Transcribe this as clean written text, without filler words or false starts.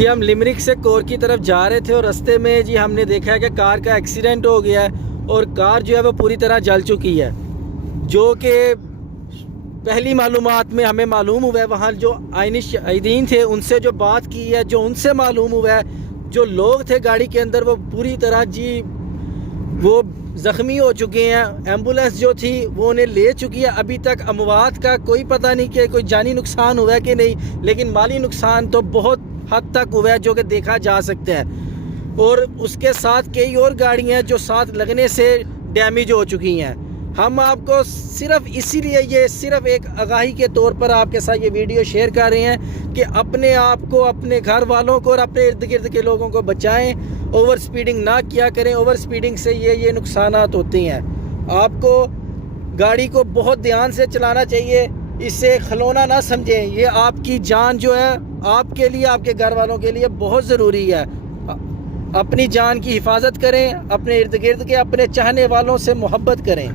جی ہم لیمرک سے کور کی طرف جا رہے تھے اور رستے میں جی ہم نے دیکھا ہے کہ کار کا ایکسیڈنٹ ہو گیا ہے اور کار جو ہے وہ پوری طرح جل چکی ہے، جو کہ پہلی معلومات میں ہمیں معلوم ہوا ہے، وہاں جو آئینی شاہدین تھے ان سے جو بات کی ہے، جو ان سے معلوم ہوا ہے جو لوگ تھے گاڑی کے اندر وہ پوری طرح جی وہ زخمی ہو چکے ہیں۔ ایمبولینس جو تھی وہ انہیں لے چکی ہے۔ ابھی تک اموات کا کوئی پتہ نہیں کہ کوئی جانی نقصان ہوا ہے کہ نہیں، لیکن مالی نقصان تو بہت حد تک ہوا ہے جو کہ دیکھا جا سکتا ہے، اور اس کے ساتھ کئی اور گاڑیاں جو ساتھ لگنے سے ڈیمیج ہو چکی ہیں۔ ہم آپ کو صرف اسی لیے یہ صرف ایک آگاہی کے طور پر آپ کے ساتھ یہ ویڈیو شیئر کر رہے ہیں کہ اپنے آپ کو، اپنے گھر والوں کو اور اپنے ارد گرد کے لوگوں کو بچائیں، اوور سپیڈنگ نہ کیا کریں۔ اوور سپیڈنگ سے یہ نقصانات ہوتے ہیں۔ آپ کو گاڑی کو بہت دھیان سے چلانا چاہیے، اسے کھلونا نہ سمجھیں۔ یہ آپ کی جان جو ہے آپ کے لیے، آپ کے گھر والوں کے لیے بہت ضروری ہے۔ اپنی جان کی حفاظت کریں، اپنے ارد گرد کے اپنے چاہنے والوں سے محبت کریں۔